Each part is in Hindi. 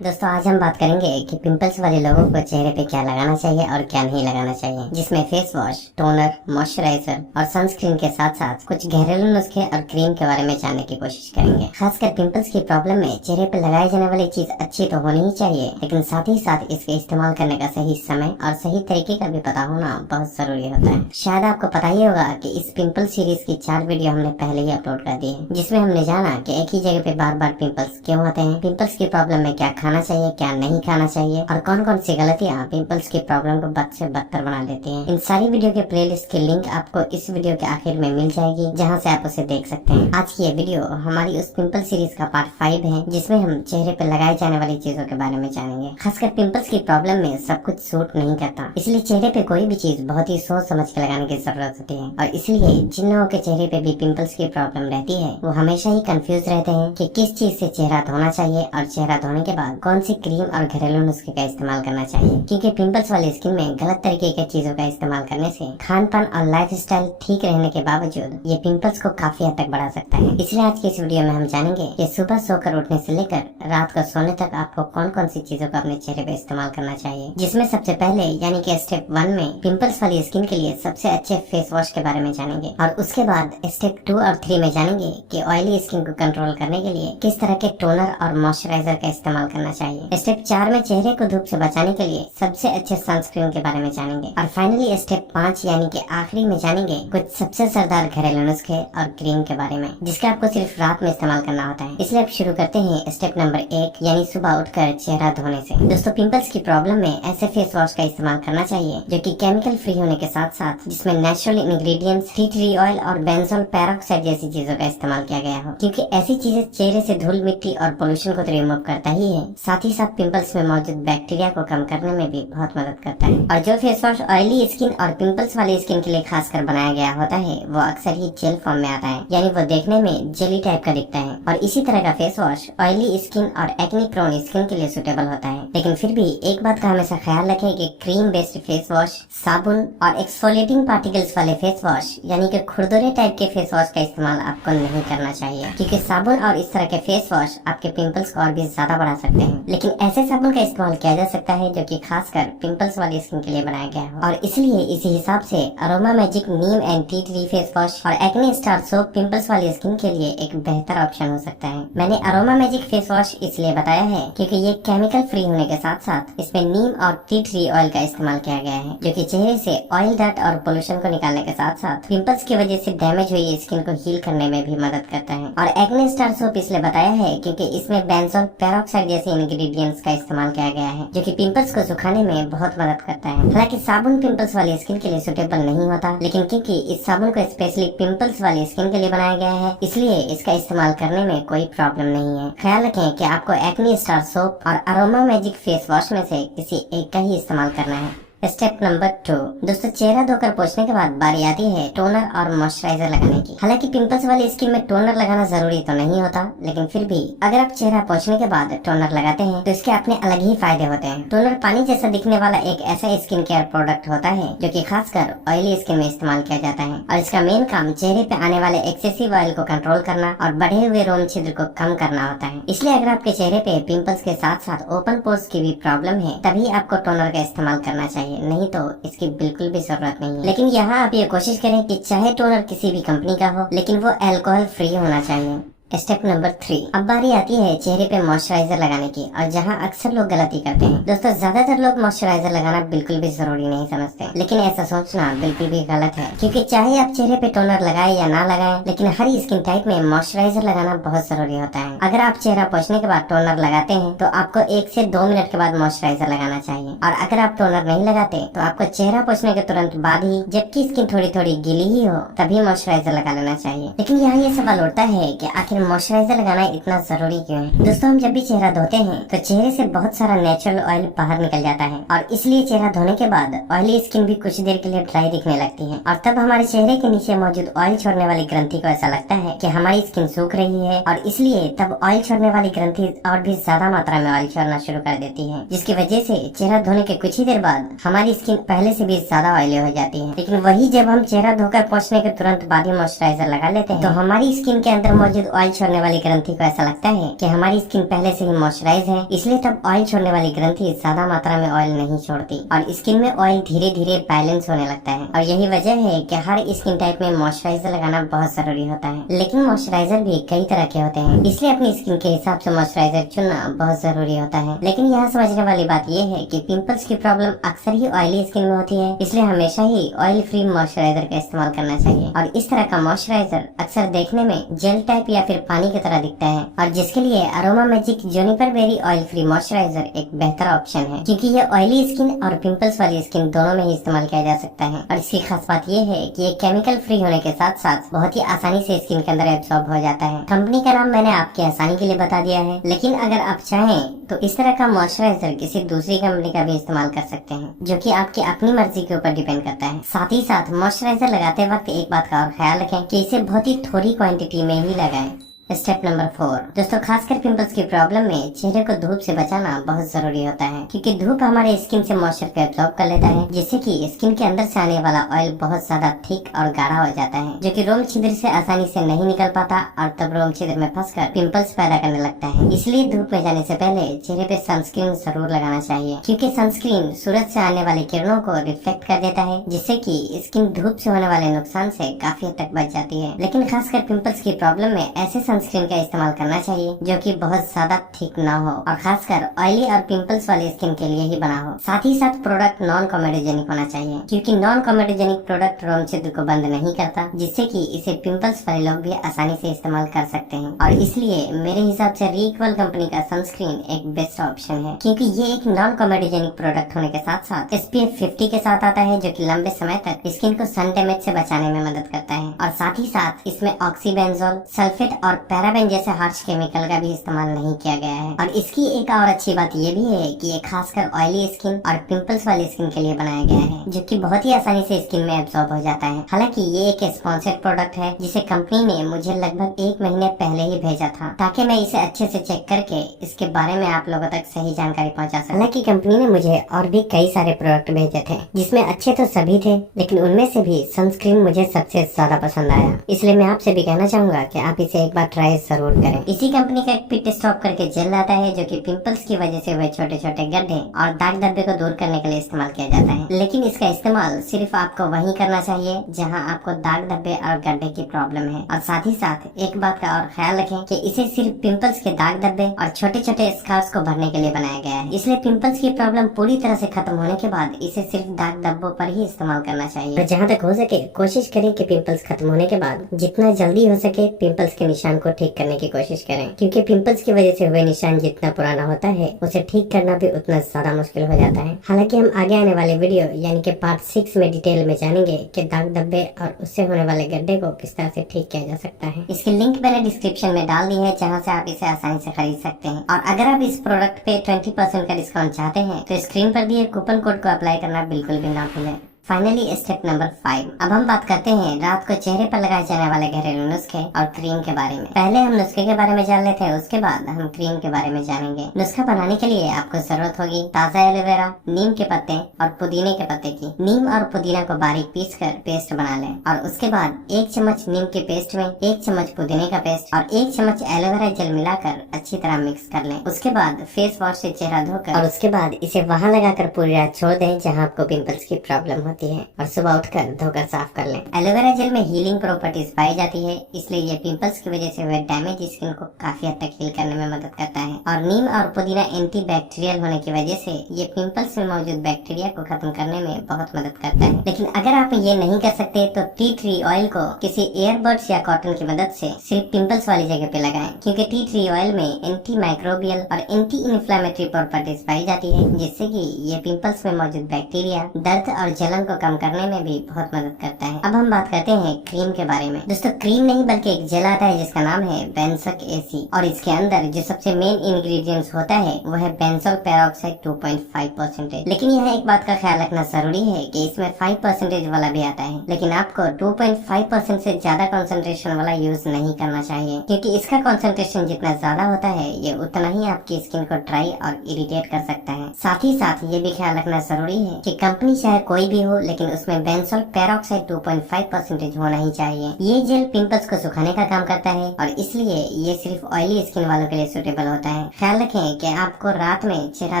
दोस्तों आज हम बात करेंगे कि पिंपल्स वाले लोगों को चेहरे पे क्या लगाना चाहिए और क्या नहीं लगाना चाहिए, जिसमें फेस वॉश, टोनर, मॉइस्चराइजर और सनस्क्रीन के साथ साथ कुछ घरेलू नुस्खे और क्रीम के बारे में जानने की कोशिश करेंगे। खासकर पिंपल्स की प्रॉब्लम में चेहरे पे लगाए जाने वाली चीज अच्छी तो होनी ही चाहिए, लेकिन साथ ही साथ इसके इस्तेमाल करने का सही समय और सही तरीके का भी पता होना बहुत जरूरी होता है। शायद आपको पता ही होगा कि इस पिंपल सीरीज की 4 वीडियो हमने पहले ही अपलोड कर दी है, जिसमें हमने जाना कि एक ही जगह पे बार बार पिंपल्स क्यों होते हैं, पिंपल्स की प्रॉब्लम में क्या खाना चाहिए क्या नहीं खाना चाहिए और कौन कौन सी गलतियाँ पिंपल्स की प्रॉब्लम को बद से बदतर बना देती हैं। इन सारी वीडियो के प्लेलिस्ट की लिंक आपको इस वीडियो के आखिर में मिल जाएगी, जहां से आप उसे देख सकते हैं। आज की ये वीडियो हमारी उस पिंपल सीरीज का पार्ट 5 है, जिसमें हम चेहरे पे लगाए जाने वाली चीजों के बारे में जानेंगे। खासकर पिंपल्स की प्रॉब्लम में सब कुछ सूट नहीं करता, इसलिए चेहरे पे कोई भी चीज बहुत ही सोच समझ के लगाने की जरूरत होती है। और इसलिए जिन लोगों के चेहरे पे भी पिंपल्स की प्रॉब्लम रहती है वो हमेशा ही कंफ्यूज रहते हैं कि किस चीज से चेहरा धोना चाहिए और चेहरा धोने के बाद कौन सी क्रीम और घरेलू नुस्खे का इस्तेमाल करना चाहिए, क्योंकि पिंपल्स वाली स्किन में गलत तरीके के चीजों का इस्तेमाल करने से खान पान और लाइफस्टाइल ठीक रहने के बावजूद ये पिंपल्स को काफी हद तक बढ़ा सकता है। इसलिए आज की इस वीडियो में हम जानेंगे कि सुबह सोकर उठने से लेकर रात को सोने तक आपको कौन कौन सी चीजों का अपने चेहरे पे इस्तेमाल करना चाहिए, जिसमें सबसे पहले यानी कि स्टेप 1 में पिंपल्स वाली स्किन के लिए सबसे अच्छे फेस वॉश के बारे में जानेंगे, और उसके बाद स्टेप 2 और 3 में जानेंगे कि ऑयली स्किन को कंट्रोल करने के लिए किस तरह के टोनर और मॉइस्चराइजर का इस्तेमाल करना चाहिए। स्टेप 4 में चेहरे को धूप से बचाने के लिए सबसे अच्छे सनस्क्रीन के बारे में जानेंगे, और फाइनली स्टेप 5 यानी कि आखिरी में जानेंगे कुछ सबसे असरदार घरेलू नुस्खे और क्रीम के बारे में, जिसका आपको सिर्फ रात में इस्तेमाल करना होता है। इसलिए अब शुरू करते हैं स्टेप नंबर 1 यानी सुबह उठकर चेहरा धोने से। दोस्तों पिंपल्स की प्रॉब्लम में ऐसे फेस वॉश का इस्तेमाल करना चाहिए जो कि केमिकल फ्री होने के साथ साथ जिसमें natural ingredients, tea tree oil और बेंजोल पेरोक्साइड जैसी चीजों का इस्तेमाल किया गया हो, क्योंकि ऐसी चीजें चेहरे से धूल मिट्टी और पोल्यूशन को तो रिमूव करता ही है, साथ ही साथ पिंपल्स में मौजूद बैक्टीरिया को कम करने में भी बहुत मदद करता है। और जो फेस वॉश ऑयली स्किन और पिंपल्स वाली स्किन के लिए खासकर बनाया गया होता है वो अक्सर ही जेल फॉर्म में आता है, यानी वो देखने में जेली टाइप का दिखता है। और इसी तरह का फेस वॉश ऑयली स्किन और एक्ने प्रोन स्किन के लिए सुटेबल होता है। लेकिन फिर भी एक बात का हमेशा ख्याल रखें कि क्रीम बेस्ड फेस वॉश, साबुन और एक्सफोलिएटिंग पार्टिकल्स वाले फेस वॉश यानी कि खुरदुरे टाइप के फेस वॉश का इस्तेमाल आपको नहीं करना चाहिए, क्योंकि साबुन और इस तरह के फेस वॉश आपके पिंपल्स को और भी ज्यादा बढ़ा सकते हैं। लेकिन ऐसे साबुन का इस्तेमाल किया जा सकता है जो कि खासकर पिंपल्स वाली स्किन के लिए बनाया गया हो, और इसलिए इसी हिसाब से aroma magic Neem and tea tree face wash और एक्ने स्टार सोप पिंपल्स वाली स्किन के लिए एक बेहतर ऑप्शन हो सकता है। मैंने अरोमा मैजिक फेस वॉश इसलिए बताया है क्योंकि ये केमिकल फ्री होने के साथ साथ इसमें नीम और टी ट्री ऑयल का इस्तेमाल किया गया है, जो कि चेहरे से ऑयल डस्ट और पोल्यूशन को निकालने के साथ साथ पिंपल्स की वजह से डैमेज हुई स्किन को हील करने में भी मदद करता है। और एक्ने स्टार सोप इसलिए बताया है क्योंकि इसमें बेंजोल पेरोक्साइड जैसे इंग्रेडिएंट्स का इस्तेमाल किया गया है, जो कि पिंपल्स को सुखाने में बहुत मदद करता है। हालांकि साबुन पिंपल्स वाली स्किन के लिए सुटेबल नहीं होता, लेकिन क्योंकि इस साबुन को स्पेशली पिंपल्स वाली स्किन के लिए बनाया गया है इसलिए इसका इस्तेमाल करने में कोई प्रॉब्लम नहीं है। ख्याल रखें कि आपको एक्ने स्टार सोप और अरोमा मैजिक फेस वॉश में से किसी एक का ही इस्तेमाल करना है। स्टेप नंबर 2 दोस्तों चेहरा धोकर पोंछने के बाद बारी आती है टोनर और मॉइस्चराइजर लगाने की। हालांकि पिंपल्स वाली स्किन में टोनर लगाना जरूरी तो नहीं होता, लेकिन फिर भी अगर आप चेहरा पोंछने के बाद टोनर लगाते हैं तो इसके अपने अलग ही फायदे होते हैं। टोनर पानी जैसा दिखने वाला एक ऐसा स्किन केयर प्रोडक्ट होता है जो कि खासकर ऑयली स्किन में इस्तेमाल किया जाता है, और इसका मेन काम चेहरे पे आने वाले एक्सेसिव ऑयल को कंट्रोल करना और बढ़े हुए रोम छिद्र को कम करना होता है। इसलिए अगर आपके चेहरे पे पिंपल्स के साथ साथ ओपन पोर्स की भी प्रॉब्लम है तभी आपको टोनर का इस्तेमाल करना चाहिए, नहीं तो इसकी बिल्कुल भी जरूरत नहीं है। लेकिन यहाँ आप ये कोशिश करें कि चाहे टोनर किसी भी कंपनी का हो लेकिन वो अल्कोहल फ्री होना चाहिए। स्टेप नंबर 3 अब बारी आती है चेहरे पे मॉइस्चराइजर लगाने की, और जहाँ अक्सर लोग गलती करते हैं। दोस्तों ज्यादातर लोग मॉइस्चराइजर लगाना बिल्कुल भी जरूरी नहीं समझते, लेकिन ऐसा सोचना बिल्कुल भी गलत है, क्योंकि चाहे आप चेहरे पे टोनर लगाए या ना लगाए लेकिन हर स्किन टाइप में मॉइस्चराइजर लगाना बहुत जरूरी होता है। अगर आप चेहरा पोंछने के बाद टोनर लगाते हैं तो आपको 1 से 2 मिनट के बाद मॉइस्चराइजर लगाना चाहिए, और अगर आप टोनर नहीं लगाते तो आपको चेहरा पोंछने के तुरंत बाद ही, जबकि स्किन थोड़ी थोड़ी गीली ही हो, तभी मॉइस्चराइजर लगा लेना चाहिए। लेकिन यहाँ ये सवाल उठता है कि आखिर मॉइस्चराइजर लगाना इतना जरूरी क्यों है। दोस्तों हम जब भी चेहरा धोते हैं तो चेहरे से बहुत सारा नेचुरल ऑयल बाहर निकल जाता है, और इसलिए चेहरा धोने के बाद ऑयली स्किन भी कुछ देर के लिए ड्राई दिखने लगती है, और तब हमारे चेहरे के नीचे मौजूद ऑयल छोड़ने वाली ग्रंथि को ऐसा लगता है कि हमारी स्किन सूख रही है, और इसलिए तब ऑयल छोड़ने वाली ग्रंथि और भी ज्यादा मात्रा में ऑयल छोड़ना शुरू कर देती है, जिसकी वजह से चेहरा धोने के कुछ ही देर बाद हमारी स्किन पहले से भी ज्यादा ऑयली हो जाती है। लेकिन वही जब हम चेहरा धोकर पोंछने के तुरंत बाद ही मॉइस्चराइजर लगा लेते हैं तो हमारी स्किन के अंदर मौजूद ऑयल ऑयल छोड़ने वाली ग्रंथि को ऐसा लगता है कि हमारी स्किन पहले से ही मॉइस्चराइज है, इसलिए तब ऑयल छोड़ने वाली ग्रंथि ज्यादा मात्रा में ऑयल नहीं छोड़ती और स्किन में ऑयल धीरे धीरे बैलेंस होने लगता है। और यही वजह है कि हर स्किन टाइप में मॉइस्चराइजर लगाना बहुत जरूरी होता है। लेकिन मॉइस्चराइजर भी कई तरह के होते हैं, इसलिए अपनी स्किन के हिसाब से मॉइस्चराइजर चुनना बहुत जरूरी होता है। लेकिन यहाँ समझने वाली बात यह है कि पिंपल्स की प्रॉब्लम अक्सर ही ऑयली स्किन में होती है, इसलिए हमेशा ही ऑयल फ्री मॉइस्चराइजर का इस्तेमाल करना चाहिए। और इस तरह का मॉइस्चराइजर अक्सर देखने में जेल टाइप या फिर पानी की तरह दिखता है, और जिसके लिए aroma magic juniper berry oil free moisturiser एक बेहतर ऑप्शन है, क्योंकि ये ऑयली स्किन और पिंपल्स वाली स्किन दोनों में ही इस्तेमाल किया जा सकता है। और इसकी खास बात ये है कि ये केमिकल फ्री होने के साथ साथ बहुत ही आसानी से स्किन के अंदर एब्सॉर्ब हो जाता है। कंपनी का नाम मैंने आपकी आसानी के लिए बता दिया है, लेकिन अगर आप चाहें तो इस तरह का मॉइस्चराइजर किसी दूसरी कंपनी का भी इस्तेमाल कर सकते हैं, जो कि आपकी अपनी मर्जी के ऊपर डिपेंड करता है। साथ ही साथ मॉइस्चराइजर लगाते वक्त एक बात का और ख्याल रखें कि इसे बहुत ही थोड़ी क्वांटिटी में ही लगाएं। स्टेप नंबर 4 दोस्तों, खासकर पिंपल्स की प्रॉब्लम में चेहरे को धूप से बचाना बहुत जरूरी होता है, क्योंकि धूप हमारे स्किन से मॉइस्चर को एब्सॉर्ब कर लेता है, जिससे कि स्किन के अंदर से आने वाला ऑयल बहुत ज्यादा थिक और गाढ़ा हो जाता है, जो कि रोम छिद्र से आसानी से नहीं निकल पाता और तब रोम छिद्र में फंसकर पिंपल्स पैदा करने लगता है। इसलिए धूप में जाने से पहले चेहरे पे सनस्क्रीन जरूर लगाना चाहिए, क्योंकि सनस्क्रीन सूरज से आने वाली किरणों को रिफ्लेक्ट कर देता है, जिससे कि स्किन धूप से होने वाले नुकसान से काफी हद तक बच जाती है। लेकिन खासकर पिंपल्स की प्रॉब्लम में ऐसे सनस्क्रीन का इस्तेमाल करना चाहिए जो कि बहुत ज्यादा थिक ना हो और खासकर ऑयली और पिंपल्स वाली स्किन के लिए ही बना हो। साथ ही साथ प्रोडक्ट नॉन कॉमेडोजेनिक होना चाहिए, क्योंकि नॉन कॉमेडोजेनिक प्रोडक्ट रोम छिद्र को बंद नहीं करता, जिससे कि इसे पिंपल्स वाले लोग भी आसानी से इस्तेमाल कर सकते हैं। और इसलिए मेरे हिसाब से रिक्वल कंपनी का सनस्क्रीन एक बेस्ट ऑप्शन है, क्योंकि ये एक नॉन कॉमेडोजेनिक प्रोडक्ट होने के साथ साथ SPF 50 के साथ आता है, जो कि लंबे समय तक स्किन को सन डैमेज से बचाने में मदद करता है। और साथ ही साथ इसमें ऑक्सीबेंजोल, सल्फेट और पैराबेन जैसे हार्श केमिकल का भी इस्तेमाल नहीं किया गया है। और इसकी एक और अच्छी बात ये भी है कि ये खासकर ऑयली स्किन और पिंपल्स वाली स्किन के लिए बनाया गया है, जो कि बहुत ही आसानी से स्किन में एब्सॉर्ब हो जाता है। हालांकि ये एक स्पॉन्सर्ड प्रोडक्ट है, जिसे कंपनी ने मुझे लगभग 1 महीने पहले ही भेजा था, ताकि मैं इसे अच्छे से चेक करके इसके बारे में आप लोगों तक सही जानकारी पहुंचा सकूं। हालांकि कंपनी ने मुझे और भी कई सारे प्रोडक्ट भेजे थे, जिसमें अच्छे तो सभी थे, लेकिन उनमें से भी सनस्क्रीन मुझे सबसे ज्यादा पसंद आया। इसलिए मैं आपसे भी कहना चाहूंगा कि आप इसे एक बार ट्राई जरूर करें। इसी कंपनी का एक पिट स्टॉप करके जेल आता है, जो कि पिंपल्स की वजह से हुए छोटे छोटे गड्ढे और दाग धब्बे को दूर करने के लिए इस्तेमाल किया जाता है। लेकिन इसका इस्तेमाल सिर्फ आपको वहीं करना चाहिए जहां आपको दाग धब्बे और गड्ढे की प्रॉब्लम है। और साथ ही साथ एक बात का और ख्याल रखें कि इसे सिर्फ पिंपल्स के दाग धब्बे और छोटे छोटे स्कार्स को भरने के लिए बनाया गया है, इसलिए पिंपल्स की प्रॉब्लम पूरी तरह से खत्म होने के बाद इसे सिर्फ दाग धब्बों पर ही इस्तेमाल करना चाहिए। तो जहाँ तक हो सके कोशिश करें कि पिंपल्स खत्म होने के बाद जितना जल्दी हो सके पिंपल्स के निशान को ठीक करने की कोशिश करें, क्योंकि पिंपल्स की वजह से हुए निशान जितना पुराना होता है उसे ठीक करना भी उतना ज्यादा मुश्किल हो जाता है। हालांकि हम आगे आने वाले वीडियो यानी कि पार्ट 6 में डिटेल में जानेंगे कि दाग धब्बे और उससे होने वाले गड्ढे को किस तरह से ठीक किया जा सकता है। इसकी लिंक मैंने डिस्क्रिप्शन में डाल दी है, जहां से आप इसे आसानी से खरीद सकते हैं। और अगर आप इस प्रोडक्ट पे 20% का डिस्काउंट चाहते हैं तो स्क्रीन पर दिए कूपन कोड को अप्लाई करना बिल्कुल भी ना भूलें। फाइनली स्टेप नंबर 5, अब हम बात करते हैं रात को चेहरे पर लगाए जाने वाले घरेलू नुस्खे और क्रीम के बारे में। पहले हम नुस्खे के बारे में जान लेते हैं, उसके बाद हम क्रीम के बारे में जानेंगे। नुस्खा बनाने के लिए आपको जरूरत होगी ताजा एलोवेरा, नीम के पत्ते और पुदीने के पत्ते की। नीम और पुदीना को बारीक पीस कर पेस्ट बना लें और उसके बाद 1 चम्मच नीम के पेस्ट में 1 चम्मच पुदीने का पेस्ट और 1 चम्मच एलोवेरा जेल मिलाकर अच्छी तरह मिक्स कर लें। उसके बाद फेस वॉश से चेहरा धोकर और उसके बाद इसे वहाँ लगाकर पूरी रात छोड़ दें जहाँ आपको पिंपल्स की प्रॉब्लम होती है, और सुबह उठकर धोकर साफ कर लें। एलोवेरा जेल में हीलिंग प्रॉपर्टीज पाई जाती है, इसलिए ये पिंपल्स की वजह से हुए डैमेज स्किन को काफी हद तक हील करने में मदद करता है। और नीम और पुदीना एंटी बैक्टीरियल होने की वजह से ये पिंपल्स में मौजूद बैक्टीरिया को खत्म करने में बहुत मदद करता है। लेकिन अगर आप ये नहीं कर सकते तो टी ट्री ऑयल को किसी एयरबड्स या कॉटन की मदद से सिर्फ पिंपल्स वाली जगह पे लगाएं, क्योंकि टी ट्री ऑयल में एंटी माइक्रोबियल और एंटी इन्फ्लेमेटरी प्रॉपर्टीज पाई जाती है, जिससे कि ये पिंपल्स में मौजूद बैक्टीरिया, दर्द और जलन को कम करने में भी बहुत मदद करता है। अब हम बात करते हैं क्रीम के बारे में। दोस्तों क्रीम नहीं बल्कि एक जेल आता है जिसका नाम है बेंजोइक एसी, और इसके अंदर जो सबसे मेन इंग्रेडिएंट्स होता है वो है बेंजोल पेरोक्साइड 2.5%। लेकिन यहाँ एक बात का ख्याल रखना जरूरी है कि इसमें 5% वाला भी आता है, लेकिन आपको 2.5% से ज्यादा कंसंट्रेशन वाला यूज नहीं करना चाहिए, क्योंकि इसका कंसंट्रेशन जितना ज्यादा होता है ये उतना ही आपकी स्किन को ड्राई और इरिटेट कर सकता है। साथ ही साथ ये भी ख्याल रखना जरूरी है कि कंपनी चाहे कोई भी हो, हो, लेकिन उसमें बेंजोल पेरोक्साइड 2.5% होना ही चाहिए। ये जेल पिंपल्स को सुखाने का काम करता है और इसलिए ये सिर्फ ऑयली स्किन वालों के लिए सूटेबल होता है। ख्याल रखें कि आपको रात में चेहरा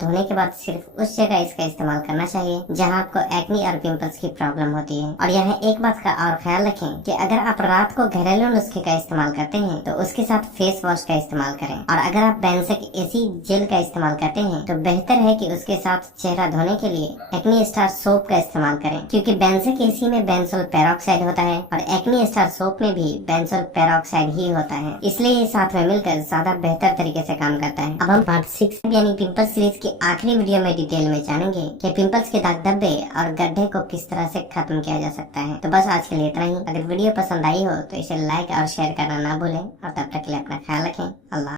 धोने के बाद सिर्फ उस जगह इसका इस्तेमाल करना चाहिए जहां आपको एक्ने और पिंपल्स की प्रॉब्लम होती है। और यहाँ एक बात का और ख्याल रखें कि अगर आप रात को घरेलू नुस्खे का इस्तेमाल करते हैं तो उसके साथ फेस वॉश का इस्तेमाल करें, और अगर आप बेंजोइक एसिड जेल का इस्तेमाल करते हैं तो बेहतर है कि उसके साथ चेहरा धोने के लिए एक्ने स्टार सोप का इस्तेमाल करें, क्योंकि बेंजोइक एसिड में बेंजोल पेरोक्साइड होता है और एक्ने स्टार सोप में भी बेंजोल पेरोक्साइड ही होता है, इसलिए ये साथ में मिलकर ज्यादा बेहतर तरीके से काम करता है। अब हम पार्ट 6 यानी पिंपल्स सीरीज की आखिरी वीडियो में डिटेल में जानेंगे कि पिंपल्स के दाग धब्बे और गड्ढे को किस तरह से खत्म किया जा सकता है। तो बस आज के लिए इतना ही। अगर वीडियो पसंद आई हो तो इसे लाइक और शेयर करना ना भूलें, और तब तक के लिए अपना ख्याल रखें। अल्लाह।